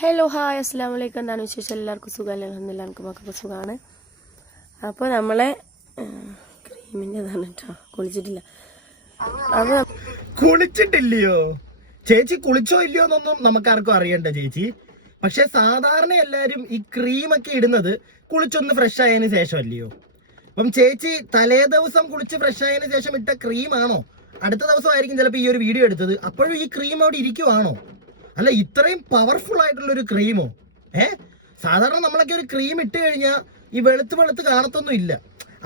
Hello hi അസ്സാം വലൈക്കും. എന്താണ് വിശേഷം? എല്ലാവർക്കും സുഖമല്ലേ? അൽഹംദുലില്ലാ എനിക്ക് മക്കൾക്ക് സുഖമാണ്. അപ്പോൾ നമ്മളെ ക്രീമിൻ്റെതാണ് കേട്ടോ, കുളിച്ചിട്ടില്ല. അപ്പോൾ കുളിച്ചിട്ടില്ലയോ ചേച്ചി? കുളിച്ചോ ഇല്ലയോ എന്നൊന്നും നമുക്കാർക്കും അറിയണ്ട ചേച്ചി. പക്ഷെ സാധാരണ എല്ലാരും ഈ ക്രീമൊക്കെ ഇടുന്നത് കുളിച്ചൊന്ന് ഫ്രഷ് ആയതിനു ശേഷം അല്ലയോ? അപ്പം ചേച്ചി തലേ ദിവസം കുളിച്ച് ഫ്രഷ് ആയതിനു ശേഷം ഇട്ട ക്രീമാണോ അടുത്ത ദിവസമായിരിക്കും ചിലപ്പോൾ ഈ ഒരു വീഡിയോ എടുത്തത്? അപ്പോഴും ഈ ക്രീം അവിടെ ഇരിക്കുവാണോ? അല്ല, ഇത്രയും പവർഫുൾ ആയിട്ടുള്ള ഒരു ക്രീമോ? സാധാരണ നമ്മളൊക്കെ ഒരു ക്രീം ഇട്ട് കഴിഞ്ഞാൽ ഈ വെളുത്ത് കാണത്തൊന്നും ഇല്ല.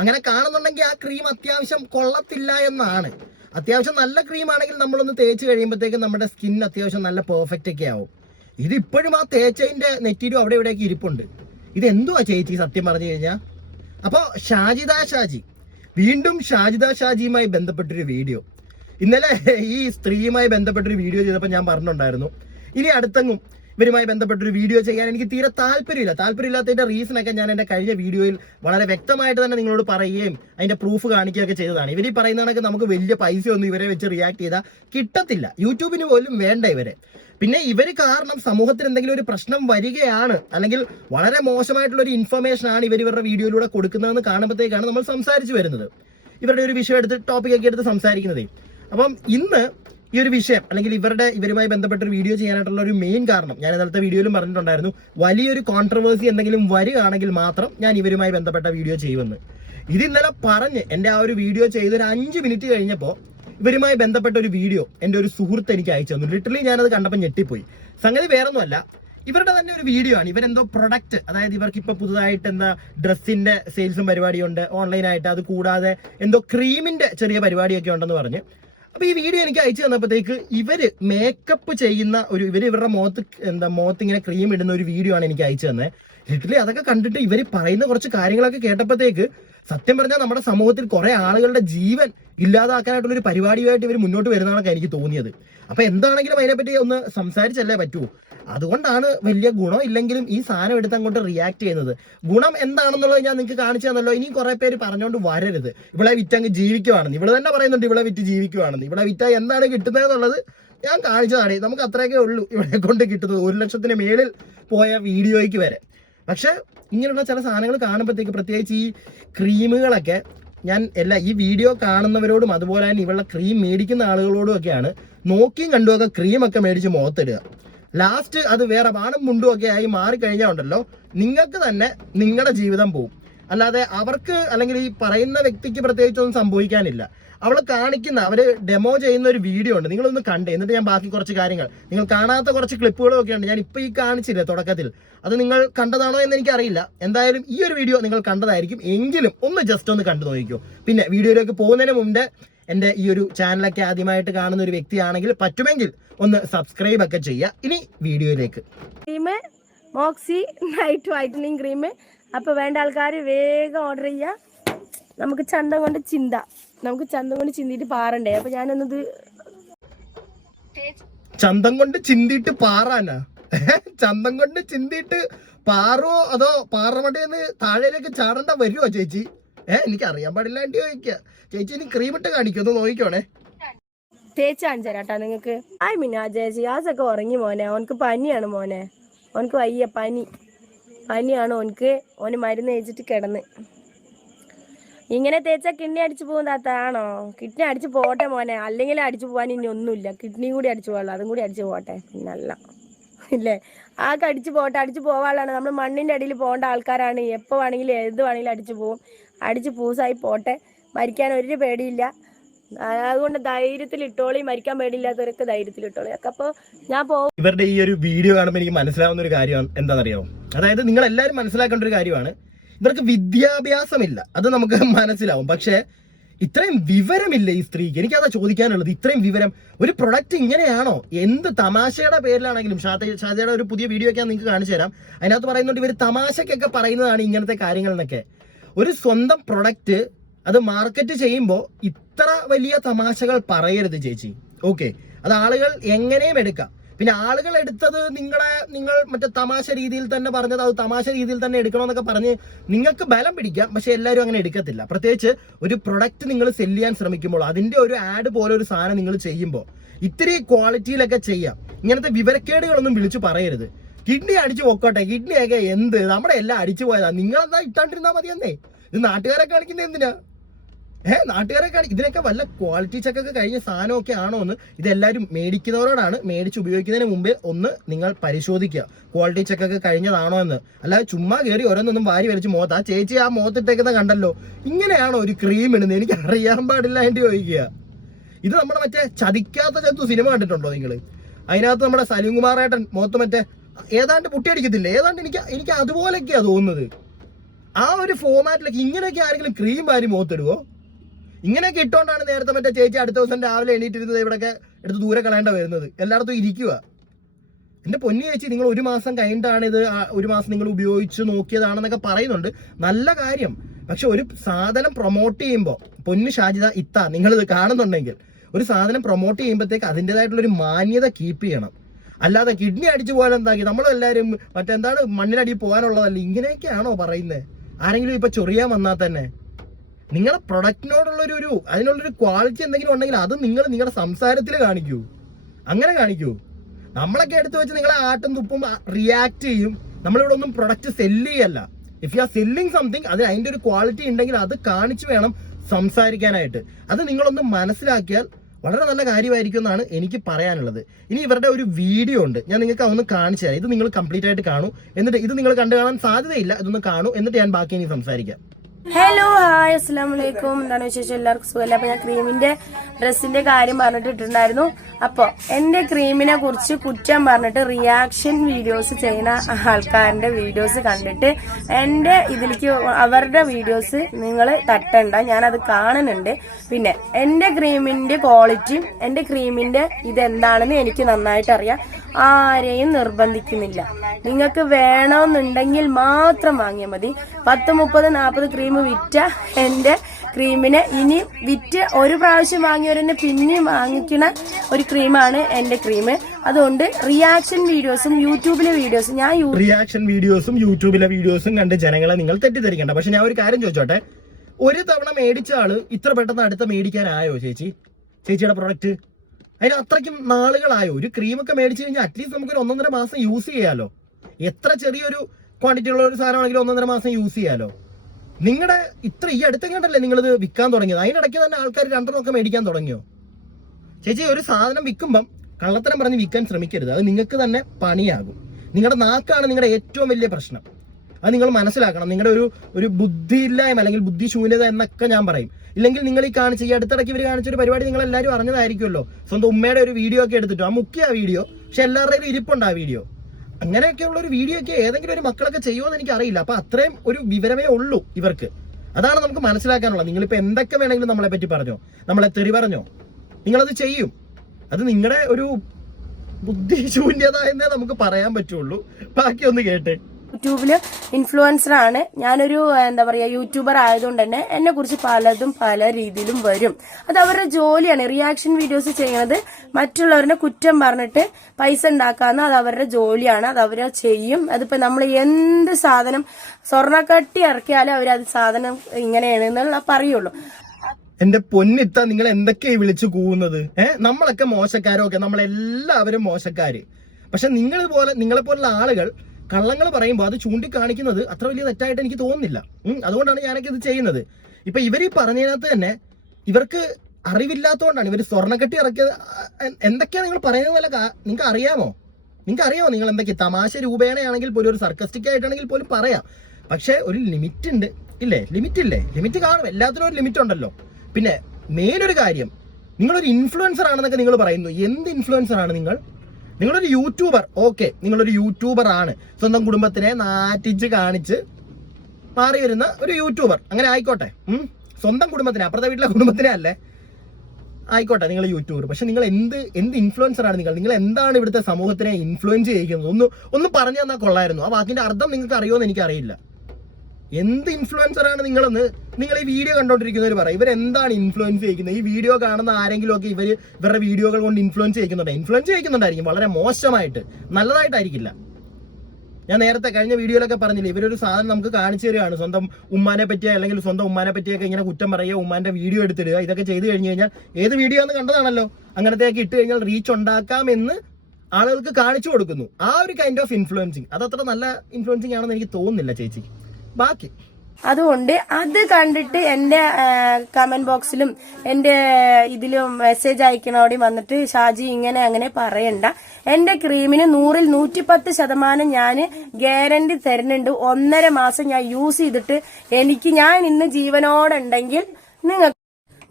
അങ്ങനെ കാണുന്നുണ്ടെങ്കിൽ ആ ക്രീം അത്യാവശ്യം കൊള്ളത്തില്ല എന്നാണ്. അത്യാവശ്യം നല്ല ക്രീം ആണെങ്കിൽ നമ്മളൊന്ന് തേച്ച് കഴിയുമ്പോഴത്തേക്കും നമ്മുടെ സ്കിൻ അത്യാവശ്യം നല്ല പെർഫെക്റ്റ് ഒക്കെ ആവും. ഇതിപ്പോഴും ആ തേച്ചതിന്റെ നെറ്റിലും അവിടെ ഇവിടെയൊക്കെ ഇരിപ്പുണ്ട്. ഇതെന്തുവാ ചേച്ചി സത്യം പറഞ്ഞു കഴിഞ്ഞാൽ? അപ്പോൾ വീണ്ടും ഷാജിദ ഷാജിയുമായി ബന്ധപ്പെട്ടൊരു വീഡിയോ ഇന്നലെ ഈ സ്ത്രീയുമായി ബന്ധപ്പെട്ടൊരു വീഡിയോ ചെയ്തപ്പോൾ ഞാൻ പറഞ്ഞിട്ടുണ്ടായിരുന്നു, ഇനി അടുത്തെങ്ങും ഇവരുമായി ബന്ധപ്പെട്ടൊരു വീഡിയോ ചെയ്യാൻ എനിക്ക് തീരെ താല്പര്യമില്ലാത്തതിന്റെ റീസണൊക്കെ ഞാൻ എൻ്റെ കഴിഞ്ഞ വീഡിയോയിൽ വളരെ വ്യക്തമായിട്ട് തന്നെ നിങ്ങളോട് പറയുകയും അതിന്റെ പ്രൂഫ് കാണിക്കുകയൊക്കെ ചെയ്തതാണ്. ഇവർ പറയുന്നതാണെങ്കിൽ നമുക്ക് വലിയ പൈസയൊന്നും ഇവരെ വെച്ച് റിയാക്ട് ചെയ്താൽ കിട്ടത്തില്ല, യൂട്യൂബിന് പോലും വേണ്ട ഇവരെ. പിന്നെ ഇവർ കാരണം സമൂഹത്തിൽ എന്തെങ്കിലും ഒരു പ്രശ്നം വരികയാണ്, അല്ലെങ്കിൽ വളരെ മോശമായിട്ടുള്ള ഒരു ഇൻഫർമേഷൻ ആണ് ഇവരുടെ വീഡിയോയിലൂടെ കൊടുക്കുന്നതെന്ന് കാണുമ്പോഴത്തേക്കാണ് നമ്മൾ സംസാരിച്ചു വരുന്നത്. ഇവരുടെ ഒരു വിഷയം എടുത്ത് ടോപ്പിക്കൊക്കെ എടുത്ത് സംസാരിക്കുന്നതേ. അപ്പം ഇന്ന് ഈ ഒരു വിഷയം അല്ലെങ്കിൽ ഇവരുമായി ബന്ധപ്പെട്ട ഒരു വീഡിയോ ചെയ്യാനായിട്ടുള്ള ഒരു മെയിൻ കാരണം ഞാൻ ഇന്നലത്തെ വീഡിയോയിലും പറഞ്ഞിട്ടുണ്ടായിരുന്നു, വലിയൊരു കോൺട്രവേഴ്സി എന്തെങ്കിലും വരികയാണെങ്കിൽ മാത്രം ഞാൻ ഇവരുമായി ബന്ധപ്പെട്ട വീഡിയോ ചെയ്യുമെന്ന്. ഇത് ഇന്നലെ പറഞ്ഞ് എൻ്റെ ആ ഒരു വീഡിയോ ചെയ്തൊരു 5 മിനിറ്റ് കഴിഞ്ഞപ്പോൾ ഇവരുമായി ബന്ധപ്പെട്ട ഒരു വീഡിയോ എൻ്റെ ഒരു സുഹൃത്ത് എനിക്ക് അയച്ചു തന്നു. ലിറ്ററലി ഞാനത് കണ്ടപ്പോൾ ഞെട്ടിപ്പോയി. സംഗതി വേറൊന്നുമല്ല, ഇവരുടെ തന്നെ ഒരു വീഡിയോ ആണ്. ഇവരെന്തോ പ്രൊഡക്റ്റ്, അതായത് ഇവർക്ക് ഇപ്പൊ പുതുതായിട്ട് എന്താ ഡ്രസ്സിന്റെ സെയിൽസും പരിപാടിയുണ്ട് ഓൺലൈനായിട്ട്, അത് കൂടാതെ എന്തോ ക്രീമിന്റെ ചെറിയ പരിപാടിയൊക്കെ ഉണ്ടെന്ന് പറഞ്ഞ്. അപ്പൊ ഈ വീഡിയോ എനിക്ക് അയച്ചു തന്നപ്പോഴത്തേക്ക് ഇവര് മേക്കപ്പ് ചെയ്യുന്ന ഇവരുടെ മുഖത്ത് ഇങ്ങനെ ക്രീം ഇടുന്ന ഒരു വീഡിയോ ആണ് എനിക്ക് അയച്ചു തന്നെ. ലിറ്ററലി അതൊക്കെ കണ്ടിട്ട് ഇവര് പറയുന്ന കുറച്ച് കാര്യങ്ങളൊക്കെ കേട്ടപ്പോഴത്തേക്ക് സത്യം പറഞ്ഞാൽ നമ്മുടെ സമൂഹത്തിൽ കുറെ ആളുകളുടെ ജീവൻ ഇല്ലാതാക്കാനായിട്ടുള്ള ഒരു പരിപാടിയായിട്ട് ഇവർ മുന്നോട്ട് വരുന്നതാണൊക്കെ എനിക്ക് തോന്നിയത്. അപ്പൊ എന്താണെങ്കിലും അതിനെപ്പറ്റി ഒന്ന് സംസാരിച്ചല്ലേ പറ്റൂ. അതുകൊണ്ടാണ് വലിയ ഗുണം ഇല്ലെങ്കിലും ഈ സാധനം എടുത്ത് അങ്ങോട്ട് റിയാക്ട് ചെയ്യുന്നത്. ഗുണം എന്താണെന്നുള്ളത് ഞാൻ നിങ്ങൾക്ക് കാണിച്ചു തന്നല്ലോ. ഇനി കുറെ പേര് പറഞ്ഞുകൊണ്ട് വരരുത് ഇവിടെ വിറ്റങ്ങ് ജീവിക്കുവാണെന്ന്. ഇവിടെ തന്നെ പറയുന്നുണ്ട് ഇവിടെ വിറ്റ് ജീവിക്കുവാണെന്ന്. ഇവിടെ വിറ്റ എന്താണ് കിട്ടുന്നത് എന്നുള്ളത് ഞാൻ കാണിച്ചതാണ്. നമുക്ക് അത്രയൊക്കെ ഉള്ളൂ ഇവിടെ കൊണ്ട് കിട്ടുന്നത്, 1 ലക്ഷത്തിന് മേളിൽ പോയ വീഡിയോയ്ക്ക് വരെ. പക്ഷെ ഇങ്ങനെയുള്ള ചില സാധനങ്ങൾ കാണുമ്പോഴത്തേക്ക്, പ്രത്യേകിച്ച് ഈ ക്രീമുകളൊക്കെ, ഞാൻ ഈ വീഡിയോ കാണുന്നവരോടും അതുപോലെ തന്നെ ഇവളുടെ ക്രീം മേടിക്കുന്ന ആളുകളോടും ഒക്കെയാണ് നോക്കിയും കണ്ടുമൊക്കെ ക്രീമൊക്കെ മേടിച്ച് മുഖത്തിടുക. ലാസ്റ്റ് അത് വേറെ വാണം മുണ്ടും ഒക്കെ ആയി മാറിക്കഴിഞ്ഞാൽ ഉണ്ടല്ലോ, നിങ്ങൾക്ക് തന്നെ നിങ്ങളുടെ ജീവിതം പോവും. അല്ലാതെ അവർക്ക് അല്ലെങ്കിൽ ഈ പറയുന്ന വ്യക്തിക്ക് പ്രത്യേകിച്ചൊന്നും സംഭവിക്കാനില്ല. അവര് ഡെമോ ചെയ്യുന്ന ഒരു വീഡിയോ ഉണ്ട്, നിങ്ങളൊന്ന് കണ്ടേ. എന്നിട്ട് ഞാൻ ബാക്കി കുറച്ച് കാര്യങ്ങൾ, നിങ്ങൾ കാണാത്ത കുറച്ച് ക്ലിപ്പുകളും ഒക്കെ ഉണ്ട്, ഞാൻ ഇപ്പൊ ഈ കാണിച്ചില്ലേ തുടക്കത്തിൽ, അത് നിങ്ങൾ കണ്ടതാണോ എന്ന് എനിക്കറിയില്ല. എന്തായാലും ഈ ഒരു വീഡിയോ നിങ്ങൾ കണ്ടതായിരിക്കും. എങ്കിലും ഒന്ന് ജസ്റ്റ് ഒന്ന് കണ്ടു നോക്കിക്കോ. പിന്നെ വീഡിയോയിലേക്ക് പോകുന്നതിന് മുമ്പ് എൻ്റെ ഈ ഒരു ചാനലൊക്കെ ആദ്യമായിട്ട് കാണുന്ന ഒരു വ്യക്തിയാണെങ്കിൽ പറ്റുമെങ്കിൽ ഒന്ന് സബ്സ്ക്രൈബ് ഒക്കെ ചെയ്യുക. ഇനി വീഡിയോയിലേക്ക്. Cream Moxie night whitening cream. അപ്പോൾ വേണ്ട ആൾക്കാർ വേഗം ഓർഡർ ചെയ്യുക. നമുക്ക് ചന്തം കൊണ്ട് ചിന്തിയിട്ട് പാറണ്ടേ. അപ്പൊ ഞാനൊന്നത് ചന്തം കൊണ്ട് ചിന്തിയിട്ട് പാറാനാ? ചന്തം കൊണ്ട് ചിന്തിയിട്ട് പാറോ അതോ പാറമടേന്ന് താഴേലേക്ക് ചാടേണ്ട വരുമോ ചേച്ചി? എനിക്ക് അറിയാൻ പാടില്ലാണ്ട് ചോദിക്കുക. ചേച്ചി ഇനി ക്രീം ഇട്ട് കാണിക്കും, ഒന്ന് നോക്കിക്കോണേ. തേച്ച് കാണിച്ചാട്ടാ നിങ്ങൾക്ക്. ചേച്ചി ആസൊക്കെ ഉറങ്ങി മോനെ, ഓനക്ക് പനിയാണ് മോനെ, ഓനക്ക് വയ്യ, പനിയാണ് ഓന് മരുന്ന് തേച്ചിട്ട് കിടന്ന്. ഇങ്ങനെ തേച്ചാൽ കിഡ്നി അടിച്ചു പോകും താത്താണോ? കിഡ്നി അടിച്ചു പോട്ടെ മോനെ, അല്ലെങ്കിൽ അടിച്ചു പോകാൻ ഇനി ഒന്നുമില്ല. കിഡ്നിയും കൂടി അടിച്ചു പോകാനുള്ള, അതും കൂടി അടിച്ചു പോട്ടെ. പിന്നല്ല ഇല്ലേ, ആകെ അടിച്ചു പോകാനുള്ളതാണ്. നമ്മൾ മണ്ണിൻ്റെ അടിയിൽ പോകേണ്ട ആൾക്കാരാണ്. എപ്പോൾ വേണമെങ്കിലും ഏത് വേണമെങ്കിലും അടിച്ചു പോകും. അടിച്ച് പൂസായി പോട്ടെ, മരിക്കാൻ ഒരു പേടിയില്ല. അതുകൊണ്ട് ധൈര്യത്തിൽ ഇട്ടോളി, മരിക്കാൻ പേടിയില്ലാത്തവരൊക്കെ ധൈര്യത്തിൽ ഇട്ടോളി. അപ്പോൾ ഞാൻ പോകും. ഇവരുടെ ഈ ഒരു വീഡിയോ കാണുമ്പോൾ എനിക്ക് മനസ്സിലാവുന്ന ഒരു കാര്യം എന്താണെന്നറിയാമോ? അതായത് നിങ്ങൾ എല്ലാവരും മനസ്സിലാക്കേണ്ട ഒരു കാര്യമാണ്, ഇവർക്ക് വിദ്യാഭ്യാസമില്ല, അത് നമുക്ക് മനസ്സിലാവും. പക്ഷെ ഇത്രയും വിവരമില്ല ഈ സ്ത്രീക്ക്. എനിക്കതാ ചോദിക്കാനുള്ളത്. ഇത്രയും വിവരം, ഒരു പ്രൊഡക്റ്റ് ഇങ്ങനെയാണോ? എന്ത് തമാശയുടെ പേരിലാണെങ്കിലും, ഷാജയുടെ ഒരു പുതിയ വീഡിയോ ഒക്കെ നിങ്ങൾക്ക് കാണിച്ചു തരാം. അതിനകത്ത് പറയുന്നുണ്ട് ഇവർ തമാശക്കൊക്കെ പറയുന്നതാണ് ഇങ്ങനത്തെ കാര്യങ്ങൾ എന്നൊക്കെ. ഒരു സ്വന്തം പ്രൊഡക്റ്റ് അത് മാർക്കറ്റ് ചെയ്യുമ്പോൾ ഇത്ര വലിയ തമാശകൾ പറയരുത് ചേച്ചി. ഓക്കെ, അത് ആളുകൾ എങ്ങനെയും എടുക്കാം. പിന്നെ ആളുകൾ എടുത്തത് നിങ്ങൾ മറ്റേ തമാശ രീതിയിൽ തന്നെ പറഞ്ഞത്, അത് തമാശ രീതിയിൽ തന്നെ എടുക്കണമെന്നൊക്കെ പറഞ്ഞ് നിങ്ങൾക്ക് ബലം പിടിക്കാം. പക്ഷെ എല്ലാവരും അങ്ങനെ എടുക്കത്തില്ല. പ്രത്യേകിച്ച് ഒരു പ്രൊഡക്റ്റ് നിങ്ങൾ സെല് ചെയ്യാൻ ശ്രമിക്കുമ്പോൾ, അതിന്റെ ഒരു ആഡ് പോലെ ഒരു സാധനം നിങ്ങൾ ചെയ്യുമ്പോൾ ഇത്തിരി ക്വാളിറ്റിയിലൊക്കെ ചെയ്യാം. ഇങ്ങനത്തെ വിവരക്കേടുകളൊന്നും വിളിച്ചു പറയരുത്. കിഡ്നി അടിച്ചു പൊക്കോട്ടെ, കിഡ്നിയൊക്കെ എന്ത്, നമ്മുടെ എല്ലാം അടിച്ചു പോയതാ. നിങ്ങളെന്താ ഇട്ടാണ്ടിരുന്നാ മതിയെന്നേ. ഇത് നാട്ടുകാരെ കാണിക്കുന്നത് എന്തിനാ? നാട്ടുകാരെ ഇതിനൊക്കെ വല്ല ക്വാളിറ്റി ചെക്കൊക്കെ കഴിഞ്ഞ സാധനമൊക്കെ ആണോ എന്ന് ഇതെല്ലാവരും മേടിക്കുന്നവരോടാണ്. മേടിച്ച് ഉപയോഗിക്കുന്നതിന് മുമ്പേ ഒന്ന് നിങ്ങൾ പരിശോധിക്കുക, ക്വാളിറ്റി ചെക്കൊക്കെ കഴിഞ്ഞതാണോ എന്ന്. അല്ലാതെ ചുമ്മാ കയറി ഓരോന്നൊന്നും വാരി വലിച്ച് മുഖത്ത്. ആ ചേച്ചി ആ മുഖത്തിട്ടേക്കുന്ന കണ്ടല്ലോ, ഇങ്ങനെയാണോ ഒരു ക്രീം ഇടുന്നത്? എനിക്ക് അറിയാൻ പാടില്ലാണ്ട് ചോദിക്കുക. ഇത് നമ്മുടെ മറ്റേ ചതിക്കാത്ത ചത്തു സിനിമ കണ്ടിട്ടുണ്ടോ നിങ്ങൾ? അതിനകത്ത് നമ്മുടെ സലീം കുമാറേട്ടൻ മുഖത്ത് മറ്റേ ഏതാണ്ട് പുട്ടിയടിക്കത്തില്ല, ഏതാണ്ട് എനിക്ക് അതുപോലെയൊക്കെയാ തോന്നുന്നത്. ആ ഒരു ഫോമാറ്റിലൊക്കെ ഇങ്ങനെയൊക്കെ ആരെങ്കിലും ക്രീം വാരി മുഖത്തിടുവോ? ഇങ്ങനെയൊക്കെ ഇട്ടോണ്ടാണ് നേരത്തെ മറ്റേ ചേച്ചി അടുത്ത ദിവസം രാവിലെ എണീറ്റിരുന്നത് ഇവിടെയൊക്കെ എടുത്ത് ദൂരെ കളയേണ്ട വരുന്നത്. എല്ലായിടത്തും ഇരിക്കുക. എന്റെ പൊന്നു ചേച്ചി, നിങ്ങൾ 1 മാസം കഴിഞ്ഞിട്ടാണ് ഇത് 1 മാസം നിങ്ങൾ ഉപയോഗിച്ച് നോക്കിയതാണെന്നൊക്കെ പറയുന്നുണ്ട്. നല്ല കാര്യം. പക്ഷെ ഒരു സാധനം പ്രൊമോട്ട് ചെയ്യുമ്പോൾ, പൊന്നു ഷാജിദ ഇത്ത നിങ്ങളിത് കാണുന്നുണ്ടെങ്കിൽ, ഒരു സാധനം പ്രൊമോട്ട് ചെയ്യുമ്പോഴത്തേക്ക് അതിൻ്റെതായിട്ടുള്ളൊരു മാന്യത കീപ്പ് ചെയ്യണം. അല്ലാതെ കിഡ്നി അടിച്ചു പോലെ എന്താക്കി നമ്മളെല്ലാവരും മറ്റെന്താണ് മണ്ണിനടി പോകാനുള്ളതല്ല. ഇങ്ങനെയൊക്കെയാണോ പറയുന്നത്? ആരെങ്കിലും ഇപ്പൊ ചൊറിയാൻ വന്നാൽ തന്നെ നിങ്ങളുടെ പ്രൊഡക്റ്റിനോടുള്ളൊരു അതിനുള്ളൊരു ക്വാളിറ്റി എന്തെങ്കിലും ഉണ്ടെങ്കിൽ അത് നിങ്ങൾ നിങ്ങളുടെ സംസാരത്തിൽ കാണിക്കൂ. അങ്ങനെ കാണിക്കൂ. നമ്മളൊക്കെ എടുത്തു വെച്ച് നിങ്ങളെ ആട്ടും തുപ്പും റിയാക്ട് ചെയ്യും. നമ്മളിവിടെ ഒന്നും പ്രൊഡക്റ്റ് സെല്ല് ചെയ്യല്ല. If you are selling something, അതിന്റെ ഒരു ക്വാളിറ്റി ഉണ്ടെങ്കിൽ അത് കാണിച്ചു വേണം സംസാരിക്കാനായിട്ട്. അത് നിങ്ങളൊന്ന് മനസ്സിലാക്കിയാൽ വളരെ നല്ല കാര്യമായിരിക്കും എന്നാണ് എനിക്ക് പറയാനുള്ളത്. ഇനി ഇവരുടെ ഒരു വീഡിയോ ഉണ്ട്, ഞാൻ നിങ്ങൾക്ക് അതൊന്ന് കാണിച്ചു തരാം. ഇത് നിങ്ങൾ കംപ്ലീറ്റ് ആയിട്ട് കാണൂ. എന്നിട്ട് ഇത് നിങ്ങൾ കണ്ടു കാണാൻ സാധ്യതയില്ല, ഇതൊന്ന് കാണൂ. എന്നിട്ട് ഞാൻ ബാക്കി ഇനി സംസാരിക്കാം. ഹലോ, ഹായ്, അസ്സലാമു അലൈക്കും. എന്താണ് വിശേഷം? എല്ലാവർക്കും സുഖമല്ല. അപ്പൊ ഞാൻ ക്രീമിന്റെ ഡ്രസ്സിന്റെ കാര്യം പറഞ്ഞിട്ടുണ്ടായിരുന്നു. അപ്പൊ എന്റെ ക്രീമിനെ കുറിച്ച് കുറ്റം പറഞ്ഞിട്ട് റിയാക്ഷൻ വീഡിയോസ് ചെയ്യുന്ന ആൾക്കാരുടെ വീഡിയോസ് കണ്ടിട്ട് എന്റെ ഇതിലേക്ക് അവരുടെ വീഡിയോസ് നിങ്ങൾ തട്ടണ്ട, ഞാനത് കാണുന്നുണ്ട്. പിന്നെ എന്റെ ക്രീമിന്റെ ക്വാളിറ്റിയും എന്റെ ക്രീമിന്റെ ഇതെന്താണെന്ന് എനിക്ക് നന്നായിട്ട് അറിയാം. ആരെയും നിർബന്ധിക്കുന്നില്ല. നിങ്ങൾക്ക് വേണമെന്നുണ്ടെങ്കിൽ മാത്രം വാങ്ങിയാൽ മതി. 10, 30, 40 ക്രീം വിറ്റ എന്റെ ക്രീമിനെ ഇനി വിറ്റ് ഒരു പ്രാവശ്യം വാങ്ങിയവരെന്നെ പിന്നെയും വാങ്ങിക്കുന്ന ഒരു ക്രീമാണ് എന്റെ ക്രീം. അതുകൊണ്ട് റിയാക്ഷൻ വീഡിയോസും യൂട്യൂബിലെ വീഡിയോസും റിയാക്ഷൻ വീഡിയോസും യൂട്യൂബിലെ വീഡിയോസും കണ്ട് ജനങ്ങളെ നിങ്ങൾ തെറ്റിദ്ധരിക്കണ്ട. പക്ഷെ ഞാൻ ഒരു കാര്യം ചോദിച്ചോട്ടെ, ഒരു തവണ മേടിച്ച ആള് ഇത്ര പെട്ടെന്ന് അടുത്ത മേടിക്കാനായോ ചേച്ചിയുടെ പ്രൊഡക്റ്റ്? അതിന് അത്രയ്ക്കും നാളുകളായോ? ഒരു ക്രീമൊക്കെ മേടിച്ചു കഴിഞ്ഞാൽ അറ്റ്ലീസ്റ്റ് നമുക്കൊരു 1.5 മാസം യൂസ് ചെയ്യാലോ. എത്ര ചെറിയൊരു ക്വാണ്ടിറ്റി ഉള്ള ഒരു സാധനമാണെങ്കിലും 1.5 മാസം യൂസ് ചെയ്യാലോ. നിങ്ങളുടെ ഈ അടുത്തെങ്ങാണ്ടല്ലേ നിങ്ങളിത് വിൽക്കാൻ തുടങ്ങിയത്? അതിനിടയ്ക്ക് തന്നെ ആൾക്കാർ 2 മേടിക്കാൻ തുടങ്ങിയോ? ചേച്ചി, ഒരു സാധനം വിൽക്കുമ്പം കള്ളത്തരം പറഞ്ഞ് വിൽക്കാൻ ശ്രമിക്കരുത്. അത് നിങ്ങൾക്ക് തന്നെ പണിയാകും. നിങ്ങളുടെ നാക്കാണ് നിങ്ങളുടെ ഏറ്റവും വലിയ പ്രശ്നം. അത് നിങ്ങൾ മനസ്സിലാക്കണം. നിങ്ങളുടെ ഒരു ബുദ്ധിയില്ലായ്മ അല്ലെങ്കിൽ ബുദ്ധിശൂന്യത എന്നൊക്കെ ഞാൻ പറയും. ഇല്ലെങ്കിൽ നിങ്ങൾ ഈ അടുത്തിടയ്ക്ക് ഇവർ കാണിച്ചൊരു പരിപാടി നിങ്ങൾ എല്ലാവരും അറിഞ്ഞതായിരിക്കുമല്ലോ. സ്വന്തം ഉമ്മയുടെ ഒരു വീഡിയോ ഒക്കെ എടുത്തിട്ടു. ആ മുഖ്യ വീഡിയോ, പക്ഷെ എല്ലാവരുടെയും ഇരിപ്പുണ്ട് ആ വീഡിയോ. അങ്ങനെയൊക്കെയുള്ള ഒരു വീഡിയോ ഒക്കെ ഏതെങ്കിലും ഒരു മക്കളൊക്കെ ചെയ്യുമോ എനിക്ക് അറിയില്ല. അപ്പൊ അത്രയും ഒരു വിവരമേ ഉള്ളൂ ഇവർക്ക്. അതാണ് നമുക്ക് മനസ്സിലാക്കാനുള്ളത്. നിങ്ങളിപ്പോ എന്തൊക്കെ വേണമെങ്കിലും നമ്മളെ പറ്റി പറഞ്ഞോ, നമ്മളെ തെറി പറഞ്ഞോ, നിങ്ങളത് ചെയ്യും. അത് നിങ്ങളുടെ ഒരു ബുദ്ധിശൂന്യത എന്നേ നമുക്ക് പറയാൻ പറ്റുള്ളൂ. ബാക്കി ഒന്ന് കേട്ടെ. യൂട്യൂബില് ഇൻഫ്ലുവൻസർ ആണ്. ഞാനൊരു യൂട്യൂബർ ആയതുകൊണ്ട് തന്നെ എന്നെ കുറിച്ച് പലതും പല രീതിയിലും വരും. അത് അവരുടെ ജോലിയാണ്. റിയാക്ഷൻ വീഡിയോസ് ചെയ്യുന്നത് മറ്റുള്ളവരുടെ കുറ്റം പറഞ്ഞിട്ട് പൈസ ഉണ്ടാക്കാന്ന്, അത് അവരുടെ ജോലിയാണ്. അത് അവര് ചെയ്യും. അതിപ്പോ നമ്മൾ എന്ത് സാധനം സ്വർണ്ണക്കട്ടി ഇറക്കിയാലും അവരത് സാധനം ഇങ്ങനെയാണ് എന്നുള്ള പറയുള്ളൂ. എന്റെ പൊന്നിത്ത, നിങ്ങൾ എന്തൊക്കെയാ വിളിച്ചു കൂവുന്നത്? നമ്മളൊക്കെ മോശക്കാരൊക്കെ, നമ്മളെല്ലാവരും മോശക്കാര്. പക്ഷെ നിങ്ങളെപ്പോലുള്ള ആളുകൾ കള്ളങ്ങൾ പറയുമ്പോൾ അത് ചൂണ്ടിക്കാണിക്കുന്നത് അത്ര വലിയ തെറ്റായിട്ട് എനിക്ക് തോന്നുന്നില്ല. അതുകൊണ്ടാണ് ഞാനൊക്കെ ഇത് ചെയ്യുന്നത്. ഇപ്പൊ ഇവർ ഈ പറഞ്ഞതിനകത്ത് തന്നെ ഇവർക്ക് അറിവില്ലാത്തതുകൊണ്ടാണ് ഇവർ സ്വർണ്ണക്കട്ടി ഇറക്കിയത്. എന്തൊക്കെയാ നിങ്ങൾ പറയുന്നത്? നിങ്ങൾക്ക് അറിയാമോ നിങ്ങൾ എന്തൊക്കെയാ? തമാശ രൂപേണയാണെങ്കിൽ പോലും, ഒരു സർക്കസ്റ്റിക് ആയിട്ടാണെങ്കിൽ പോലും പറയാം. പക്ഷെ ഒരു ലിമിറ്റ് ഉണ്ട്, ഇല്ലേ? ലിമിറ്റ് കാണും. എല്ലാത്തിനും ഒരു ലിമിറ്റ് ഉണ്ടല്ലോ. പിന്നെ മെയിനൊരു കാര്യം, നിങ്ങളൊരു ഇൻഫ്ലുവൻസർ ആണെന്നൊക്കെ നിങ്ങൾ പറയുന്നു. എന്ത് ഇൻഫ്ലുവൻസർ ആണ് നിങ്ങൾ? നിങ്ങളൊരു യൂട്യൂബർ. ഓക്കെ, നിങ്ങളൊരു യൂട്യൂബർ ആണ്. സ്വന്തം കുടുംബത്തിനെ നാറ്റിച്ച് കാണിച്ച് മാറി വരുന്ന ഒരു യൂട്യൂബർ. അങ്ങനെ ആയിക്കോട്ടെ. സ്വന്തം കുടുംബത്തിനെ, അപ്പുറത്തെ വീട്ടിലെ കുടുംബത്തിനെ അല്ലേ, ആയിക്കോട്ടെ നിങ്ങൾ യൂട്യൂബർ. പക്ഷെ നിങ്ങൾ എന്ത് ഇൻഫ്ലുവൻസർ ആണ് നിങ്ങൾ എന്താണ് ഇവിടുത്തെ സമൂഹത്തിനെ ഇൻഫ്ലുവൻസ് ചെയ്യിക്കുന്നത്? ഒന്ന് പറഞ്ഞു തന്നാൽ കൊള്ളായിരുന്നു. ആ വാക്കിന്റെ അർത്ഥം നിങ്ങൾക്ക് അറിയുമെന്ന് എനിക്കറിയില്ല. എന്ത് ഇൻഫ്ലുവൻസർ ആണ് നിങ്ങളെന്ന് നിങ്ങൾ ഈ വീഡിയോ കണ്ടോണ്ടിരിക്കുന്നവർ പറയും. ഇവരെന്താണ് ഇൻഫ്ലുവൻസ് ചെയ്യിക്കുന്നത്? ഈ വീഡിയോ കാണുന്ന ആരെങ്കിലും ഒക്കെ ഇവരുടെ വീഡിയോകൾ കൊണ്ട് ഇൻഫ്ലുവൻസ് ചെയ്യിക്കുന്നുണ്ടായിരിക്കും. വളരെ മോശമായിട്ട്, നല്ലതായിട്ടായിരിക്കില്ല. ഞാൻ നേരത്തെ കഴിഞ്ഞ വീഡിയോയിലൊക്കെ പറഞ്ഞില്ലേ, ഇവരൊരു സാധനം നമുക്ക് കാണിച്ചു തരികയാണ്. സ്വന്തം ഉമ്മാനെ പറ്റിയോ അല്ലെങ്കിൽ സ്വന്തം ഉമ്മാനെ പറ്റിയൊക്കെ ഇങ്ങനെ കുറ്റം പറയുക, ഉമ്മാന്റെ വീഡിയോ എടുത്തിടുക. ഇതൊക്കെ ചെയ്ത് കഴിഞ്ഞ് കഴിഞ്ഞാൽ ഏത് വീഡിയോ എന്ന് കണ്ടതാണല്ലോ. അങ്ങനത്തെയൊക്കെ ഇട്ട് കഴിഞ്ഞാൽ റീച്ച് ഉണ്ടാക്കാമെന്ന് ആളുകൾക്ക് കാണിച്ചു കൊടുക്കുന്നു. ആ ഒരു കൈൻഡ് ഓഫ് ഇൻഫ്ലുവൻസിങ് അത് അത്ര നല്ല ഇൻഫ്ലുവൻസിങ് ആണെന്ന് എനിക്ക് തോന്നുന്നില്ല ചേച്ചി. ബാക്കി അതുകൊണ്ട് അത് കണ്ടിട്ട് എന്റെ കമന്റ് ബോക്സിലും എന്റെ ഇതിലും മെസ്സേജ് അയക്കണോടി വന്നിട്ട് ഷാജി ഇങ്ങനെ അങ്ങനെ പറയണ്ട. എന്റെ ക്രീമിന് 100-ൽ 110% ഞാൻ ഗ്യാരണ്ടി തരുന്നുണ്ട്. 1.5 മാസം ഞാൻ യൂസ് ചെയ്തിട്ട് ഞാൻ ഇന്ന് ജീവനോടുണ്ടെങ്കിൽ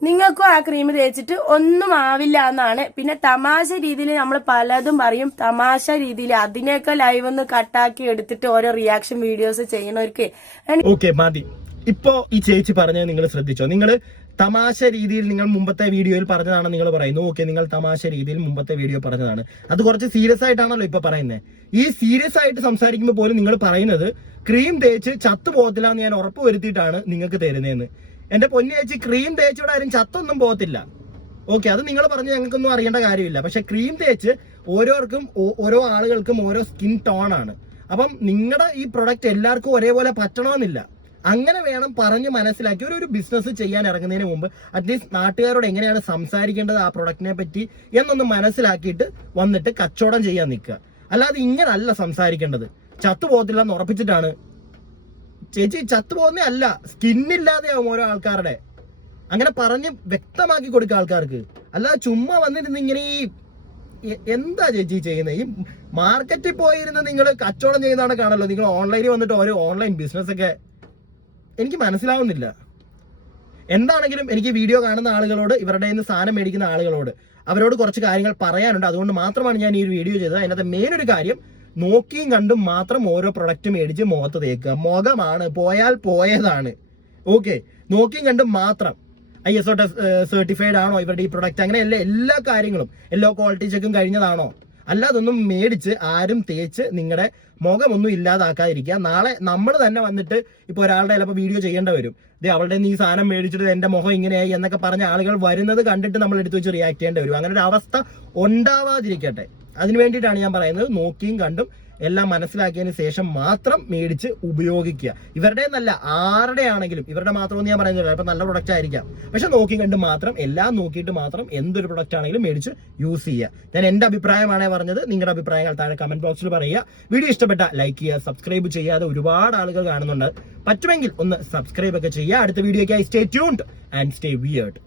നിങ്ങൾക്കും ആ ക്രീം തേച്ചിട്ട് ഒന്നും ആവില്ല എന്നാണ്. പിന്നെ തമാശ രീതിയിൽ നമ്മൾ പലതും പറയും. തമാശ രീതിയിൽ അതിനെയൊക്കെ ലൈവ് ഒന്ന് കട്ടാക്കി എടുത്തിട്ട് ഓരോ റിയാക്ഷൻ വീഡിയോസ് ചെയ്യണവർക്ക് ഓക്കെ മതി. ഇപ്പോ ഈ ചേച്ചി പറഞ്ഞത് നിങ്ങൾ ശ്രദ്ധിച്ചോ? നിങ്ങൾ തമാശ രീതിയിൽ നിങ്ങൾ മുമ്പത്തെ വീഡിയോയിൽ പറഞ്ഞതാണ് നിങ്ങൾ പറയുന്നു. ഓക്കെ, നിങ്ങൾ തമാശ രീതിയിൽ മുമ്പത്തെ വീഡിയോ പറഞ്ഞതാണ്. അത് കുറച്ച് സീരിയസ് ആയിട്ടാണല്ലോ ഇപ്പൊ പറയുന്നത്. ഈ സീരിയസ് ആയിട്ട് സംസാരിക്കുമ്പോൾ പോലും നിങ്ങൾ പറയുന്നത് ക്രീം തേച്ച് ചത്തു പോകത്തില്ല എന്ന് ഞാൻ ഉറപ്പ് വരുത്തിയിട്ടാണ് നിങ്ങൾക്ക് തരുന്നതെന്ന്. എന്റെ പൊന്നി ചേച്ചി, ക്രീം തേച്ചിവിടെ ആരും ചത്തൊന്നും പോകത്തില്ല. ഓക്കെ, അത് നിങ്ങൾ പറഞ്ഞ് ഞങ്ങൾക്കൊന്നും അറിയേണ്ട കാര്യമില്ല. പക്ഷെ ക്രീം തേച്ച് ഓരോ ആളുകൾക്കും ഓരോ സ്കിൻ ടോൺ ആണ്. അപ്പം നിങ്ങളുടെ ഈ പ്രൊഡക്റ്റ് എല്ലാവർക്കും ഒരേപോലെ പറ്റണമെന്നില്ല. അങ്ങനെ വേണം പറഞ്ഞ് മനസ്സിലാക്കി ഒരു ബിസിനസ് ചെയ്യാൻ ഇറങ്ങുന്നതിന് മുമ്പ് അറ്റ്ലീസ്റ്റ് നാട്ടുകാരോട് എങ്ങനെയാണ് സംസാരിക്കേണ്ടത് ആ പ്രൊഡക്റ്റിനെ പറ്റി എന്നൊന്ന് മനസ്സിലാക്കിയിട്ട് വന്നിട്ട് കച്ചവടം ചെയ്യാൻ നിൽക്കുക. അല്ലാതെ ഇങ്ങനല്ല സംസാരിക്കേണ്ടത്. ചത്തുപോകത്തില്ല എന്ന് ഉറപ്പിച്ചിട്ടാണ്. ചേച്ചി ചത്തുപോകുന്നേ അല്ല, സ്കിന്നില്ലാതെയാവും ഓരോ ആൾക്കാരുടെ. അങ്ങനെ പറഞ്ഞ് വ്യക്തമാക്കി കൊടുക്കുക ആൾക്കാർക്ക്. അല്ലാതെ ചുമ്മാ വന്നിരുന്ന് ഇങ്ങനെ എന്താ ചേച്ചി ചെയ്യുന്നത്? ഈ മാർക്കറ്റിൽ പോയിരുന്ന് നിങ്ങൾ കച്ചവടം ചെയ്യുന്നതാണ് കാണല്ലോ. നിങ്ങൾ ഓൺലൈനിൽ വന്നിട്ട് ഓരോ ഓൺലൈൻ ബിസിനസ് ഒക്കെ എനിക്ക് മനസ്സിലാവുന്നില്ല. എന്താണെങ്കിലും എനിക്ക് വീഡിയോ കാണുന്ന ആളുകളോട്, ഇവരുടെ നിന്ന് സാധനം മേടിക്കുന്ന ആളുകളോട്, അവരോട് കുറച്ച് കാര്യങ്ങൾ പറയാനുണ്ട്. അതുകൊണ്ട് മാത്രമാണ് ഞാൻ ഈ ഒരു വീഡിയോ ചെയ്തത്. അതിനകത്ത് മെയിൻ ഒരു കാര്യം, നോക്കിയും കണ്ടും മാത്രം ഓരോ പ്രൊഡക്റ്റ് മേടിച്ച് മുഖത്ത് തേക്കുക. മുഖമാണ് പോയാൽ പോയതാണ്. ഓക്കെ, നോക്കിയും കണ്ടും മാത്രം. ISO സർട്ടിഫൈഡ് ആണോ ഇവരുടെ ഈ പ്രൊഡക്റ്റ്, അങ്ങനെയല്ല എല്ലാ കാര്യങ്ങളും, എല്ലാ ക്വാളിറ്റി ചെക്കും കഴിഞ്ഞതാണോ, അല്ലാതൊന്നും മേടിച്ച് ആരും തേച്ച് നിങ്ങളുടെ മുഖമൊന്നും ഇല്ലാതാക്കാതിരിക്കുക. നാളെ നമ്മൾ തന്നെ വന്നിട്ട് ഇപ്പോൾ ഒരാളുടെ ചിലപ്പോൾ വീഡിയോ ചെയ്യേണ്ടി വരും. അവളുടെ ഈ സാധനം മേടിച്ചിട്ട് എൻ്റെ മുഖം ഇങ്ങനെയായി എന്നൊക്കെ പറഞ്ഞ ആളുകൾ വരുന്നത് കണ്ടിട്ട് നമ്മൾ എടുത്തു വെച്ച് റിയാക്ട് ചെയ്യേണ്ടി വരും. അങ്ങനെ ഒരു അവസ്ഥ ഉണ്ടാവാതിരിക്കട്ടെ. അതിന് വേണ്ടിയിട്ടാണ് ഞാൻ പറയുന്നത്, നോക്കിയും കണ്ടും എല്ലാം മനസ്സിലാക്കിയതിന് ശേഷം മാത്രം മേടിച്ച് ഉപയോഗിക്കുക. ഇവരുടെ നല്ല ആരുടെ ആണെങ്കിലും, ഇവരുടെ മാത്രമൊന്നും ഞാൻ പറയുന്നില്ല, ഇപ്പം നല്ല പ്രൊഡക്റ്റ് ആയിരിക്കാം, പക്ഷെ നോക്കി കണ്ട് മാത്രം, എല്ലാം നോക്കിയിട്ട് മാത്രം എന്തൊരു പ്രൊഡക്റ്റ് ആണെങ്കിലും മേടിച്ച് യൂസ് ചെയ്യുക. ഞാൻ എൻ്റെ അഭിപ്രായമാണ് പറഞ്ഞത്. നിങ്ങളുടെ അഭിപ്രായങ്ങൾ താഴെ കമന്റ് ബോക്സിൽ പറയുക. വീഡിയോ ഇഷ്ടപ്പെട്ട ലൈക്ക് ചെയ്യുക, സബ്സ്ക്രൈബ് ചെയ്യാതെ ഒരുപാട് ആളുകൾ കാണുന്നുണ്ട്. പറ്റുമെങ്കിൽ ഒന്ന് സബ്സ്ക്രൈബ് ഒക്കെ ചെയ്യുക. അടുത്ത വീഡിയോയ്ക്കായി stay tuned and stay weird.